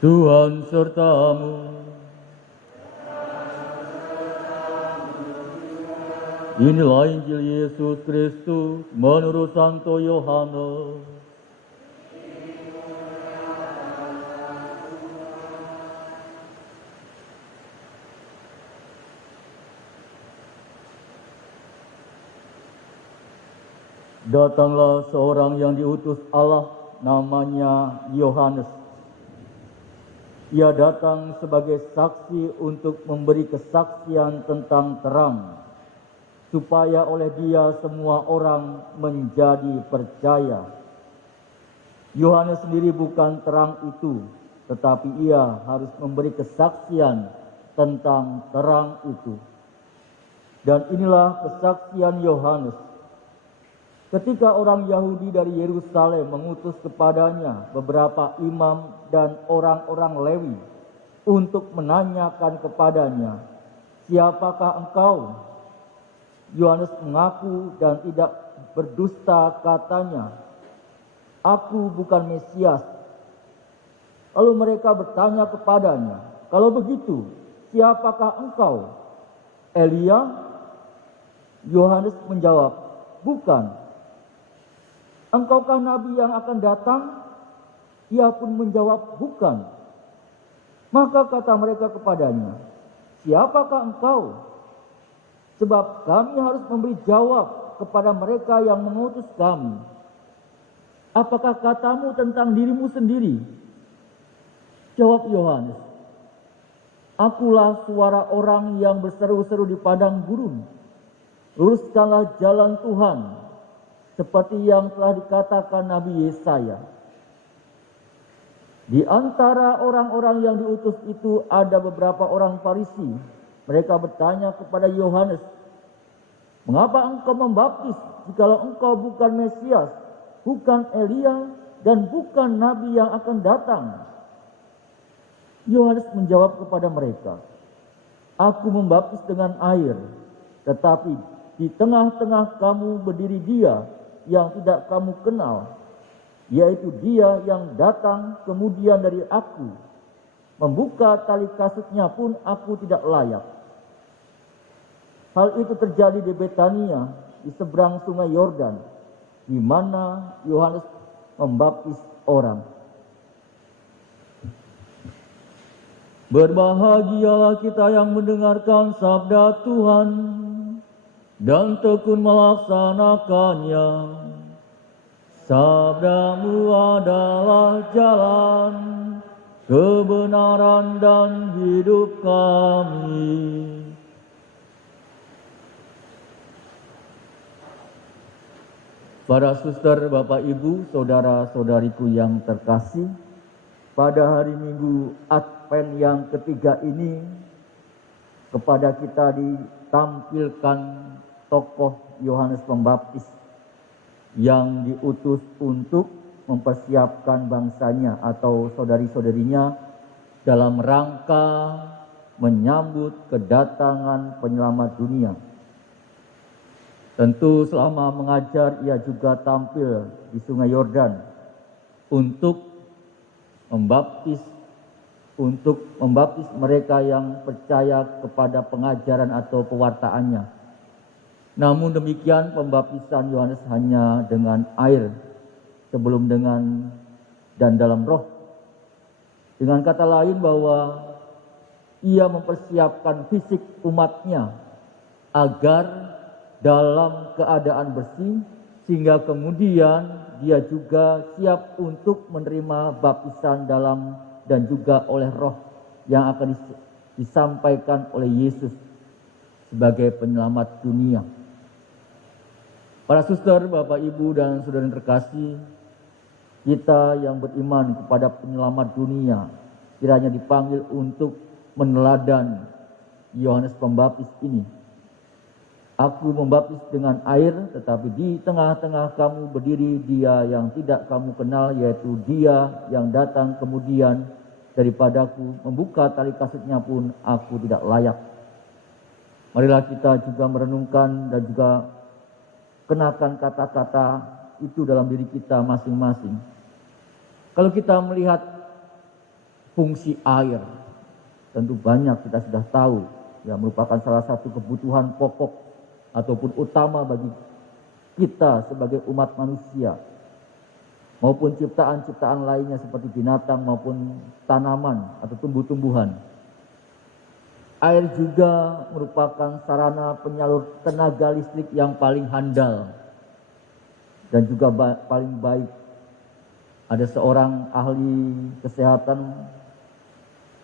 Tuhan sertamu. Inilah Injil Yesus Kristus menurut Santo Yohanes. Datanglah seorang yang diutus Allah, namanya Yohanes. Ia datang sebagai saksi untuk memberi kesaksian tentang terang, supaya oleh dia semua orang menjadi percaya. Yohanes sendiri bukan terang itu, tetapi ia harus memberi kesaksian tentang terang itu. Dan inilah kesaksian Yohanes. Ketika orang Yahudi dari Yerusalem mengutus kepadanya beberapa imam dan orang-orang Lewi untuk menanyakan kepadanya, "Siapakah engkau?" Yohanes mengaku dan tidak berdusta, katanya, "Aku bukan Mesias." Lalu mereka bertanya kepadanya, "Kalau begitu, siapakah engkau? Elia?" Yohanes menjawab, "Bukan." "Engkaukah nabi yang akan datang?" Ia pun menjawab, "Bukan." Maka kata mereka kepadanya, "Siapakah engkau? Sebab kami harus memberi jawab kepada mereka yang mengutus kami. Apakah katamu tentang dirimu sendiri?" Jawab Yohanes, "Akulah suara orang yang berseru-seru di padang gurun. Luruskanlah jalan Tuhan, seperti yang telah dikatakan Nabi Yesaya." Di antara orang-orang yang diutus itu ada beberapa orang Farisi. Mereka bertanya kepada Yohanes, "Mengapa engkau membaptis jikalau engkau bukan Mesias, bukan Elia, dan bukan Nabi yang akan datang?" Yohanes menjawab kepada mereka, "Aku membaptis dengan air, tetapi di tengah-tengah kamu berdiri Dia yang tidak kamu kenal, yaitu Dia yang datang kemudian dari aku. Membuka tali kasutnya pun aku tidak layak." Hal itu terjadi di Betania, di seberang sungai Yordan, di mana Yohanes membaptis orang. Berbahagialah kita yang mendengarkan sabda Tuhan dan tekun melaksanakannya. Sabdamu adalah jalan, kebenaran dan hidup kami. Para suster, Bapak, Ibu, saudara-saudariku yang terkasih, pada hari Minggu Advent yang ketiga ini, kepada kita ditampilkan tokoh Yohanes Pembaptis yang diutus untuk mempersiapkan bangsanya atau saudari-saudarinya dalam rangka menyambut kedatangan penyelamat dunia. Tentu selama mengajar ia juga tampil di Sungai Yordan untuk membaptis mereka yang percaya kepada pengajaran atau pewartaannya. Namun demikian, pembaptisan Yohanes hanya dengan air, sebelum dengan dan dalam roh. Dengan kata lain bahwa ia mempersiapkan fisik umatnya agar dalam keadaan bersih, sehingga kemudian dia juga siap untuk menerima baptisan dalam dan juga oleh roh yang akan disampaikan oleh Yesus sebagai penyelamat dunia. Para suster, Bapak, Ibu, dan saudara yang terkasih, kita yang beriman kepada penyelamat dunia kiranya dipanggil untuk meneladan Yohanes Pembaptis ini. "Aku membaptis dengan air, tetapi di tengah-tengah kamu berdiri Dia yang tidak kamu kenal, yaitu Dia yang datang kemudian daripadaku. Membuka tali kasutnya pun aku tidak layak." Marilah kita juga merenungkan dan juga kenakan kata-kata itu dalam diri kita masing-masing. Kalau kita melihat fungsi air. Tentu banyak kita sudah tahu, ya, merupakan salah satu kebutuhan pokok ataupun utama bagi kita sebagai umat manusia, maupun ciptaan-ciptaan lainnya seperti binatang maupun tanaman atau tumbuh-tumbuhan. Air juga merupakan sarana penyalur tenaga listrik yang paling handal dan juga paling baik. Ada seorang ahli kesehatan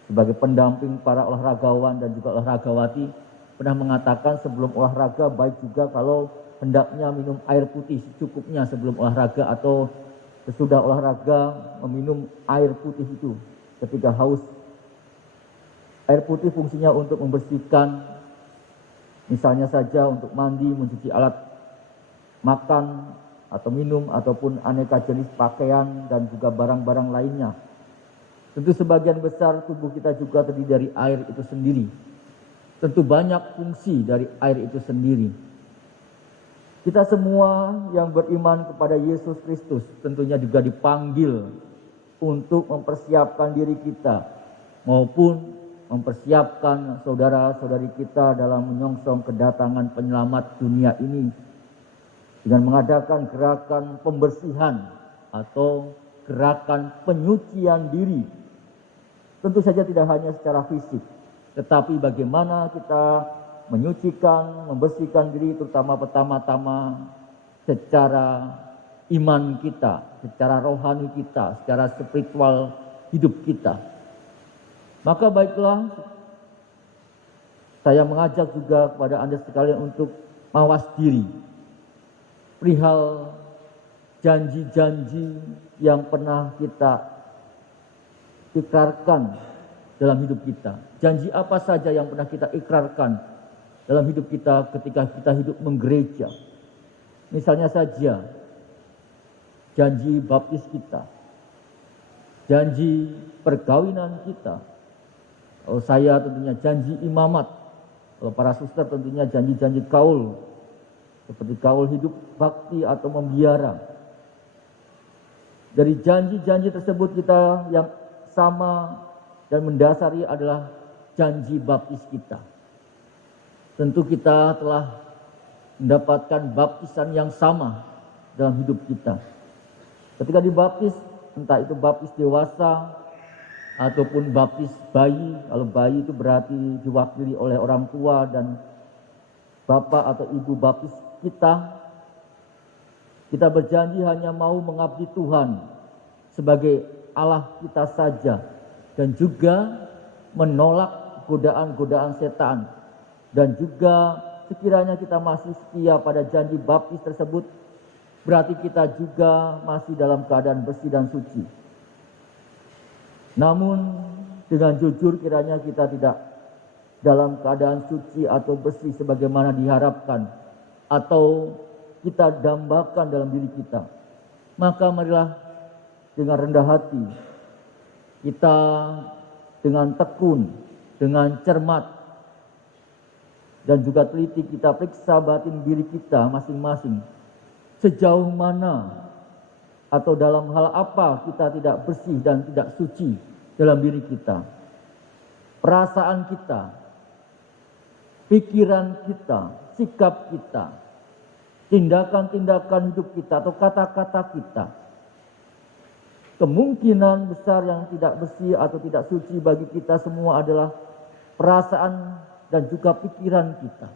sebagai pendamping para olahragawan dan juga olahragawati pernah mengatakan sebelum olahraga baik juga kalau hendaknya minum air putih secukupnya sebelum olahraga, atau sesudah olahraga meminum air putih itu ketika haus. Air putih fungsinya untuk membersihkan, misalnya saja untuk mandi, mencuci alat makan atau minum, ataupun aneka jenis pakaian dan juga barang-barang lainnya. Tentu sebagian besar tubuh kita juga terdiri dari air itu sendiri. Tentu banyak fungsi dari air itu sendiri. Kita semua yang beriman kepada Yesus Kristus tentunya juga dipanggil untuk mempersiapkan diri kita maupun mempersiapkan saudara-saudari kita dalam menyongsong kedatangan penyelamat dunia ini dengan mengadakan gerakan pembersihan atau gerakan penyucian diri. Tentu saja tidak hanya secara fisik, tetapi bagaimana kita menyucikan, membersihkan diri, terutama pertama-tama secara iman kita, secara rohani kita, secara spiritual hidup kita. Maka baiklah, saya mengajak juga kepada Anda sekalian untuk mawas diri perihal janji-janji yang pernah kita ikrarkan dalam hidup kita. Janji apa saja yang pernah kita ikrarkan dalam hidup kita ketika kita hidup menggereja. Misalnya saja janji baptis kita, janji perkawinan kita. Kalau saya tentunya janji imamat, kalau para suster tentunya janji-janji kaul, seperti kaul hidup bakti atau membiara. Dari janji-janji tersebut kita yang sama dan mendasari adalah janji baptis kita. Tentu kita telah mendapatkan baptisan yang sama dalam hidup kita. Ketika dibaptis, entah itu baptis dewasa ataupun baptis bayi. Kalau bayi itu berarti diwakili oleh orang tua dan bapak atau ibu baptis kita. Kita berjanji hanya mau mengabdi Tuhan sebagai Allah kita saja, dan juga menolak godaan-godaan setan. Dan juga sekiranya kita masih setia pada janji baptis tersebut, berarti kita juga masih dalam keadaan bersih dan suci. Namun dengan jujur kiranya kita tidak dalam keadaan suci atau bersih sebagaimana diharapkan atau kita dambakan dalam diri kita. Maka marilah dengan rendah hati kita dengan tekun, dengan cermat dan juga teliti kita periksa batin diri kita masing-masing. Sejauh mana atau dalam hal apa kita tidak bersih dan tidak suci dalam diri kita. Perasaan kita, pikiran kita, sikap kita, tindakan-tindakan hidup kita atau kata-kata kita. Kemungkinan besar yang tidak bersih atau tidak suci bagi kita semua adalah perasaan dan juga pikiran kita.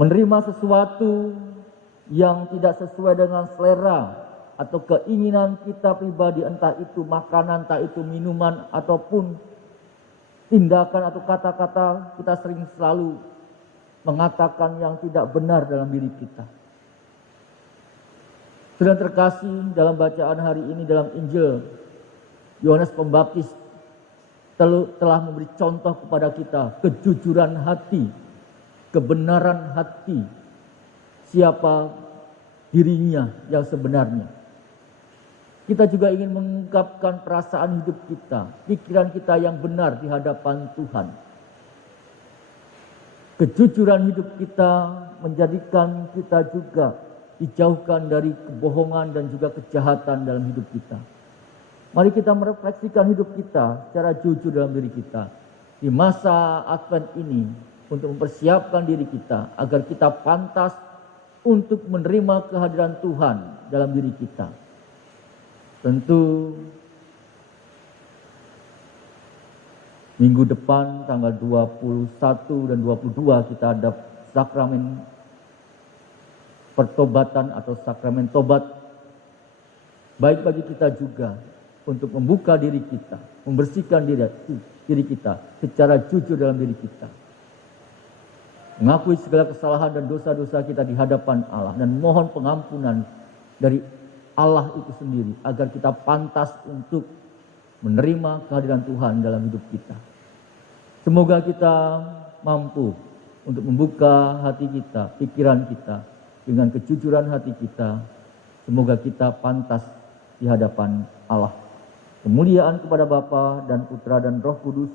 Menerima sesuatu yang tidak sesuai dengan selera atau keinginan kita pribadi, entah itu makanan, entah itu minuman, ataupun tindakan atau kata-kata, kita sering selalu mengatakan yang tidak benar dalam diri kita. Saudara terkasih, dalam bacaan hari ini dalam Injil, Yohanes Pembaptis telah memberi contoh kepada kita kejujuran hati, kebenaran hati, siapa dirinya yang sebenarnya. Kita juga ingin mengungkapkan perasaan hidup kita, pikiran kita yang benar di hadapan Tuhan. Kejujuran hidup kita menjadikan kita juga dijauhkan dari kebohongan dan juga kejahatan dalam hidup kita. Mari kita merefleksikan hidup kita secara jujur dalam diri kita. Di masa Advent ini, untuk mempersiapkan diri kita agar kita pantas untuk menerima kehadiran Tuhan dalam diri kita. Tentu minggu depan tanggal 21 dan 22 kita ada sakramen pertobatan atau sakramen tobat. Baik bagi kita juga untuk membuka diri kita, membersihkan diri kita secara jujur dalam diri kita. Mengakui segala kesalahan dan dosa-dosa kita di hadapan Allah dan mohon pengampunan dari Allah itu sendiri agar kita pantas untuk menerima kehadiran Tuhan dalam hidup kita. Semoga kita mampu untuk membuka hati kita, pikiran kita dengan kejujuran hati kita. Semoga kita pantas di hadapan Allah. Kemuliaan kepada Bapa dan Putra dan Roh Kudus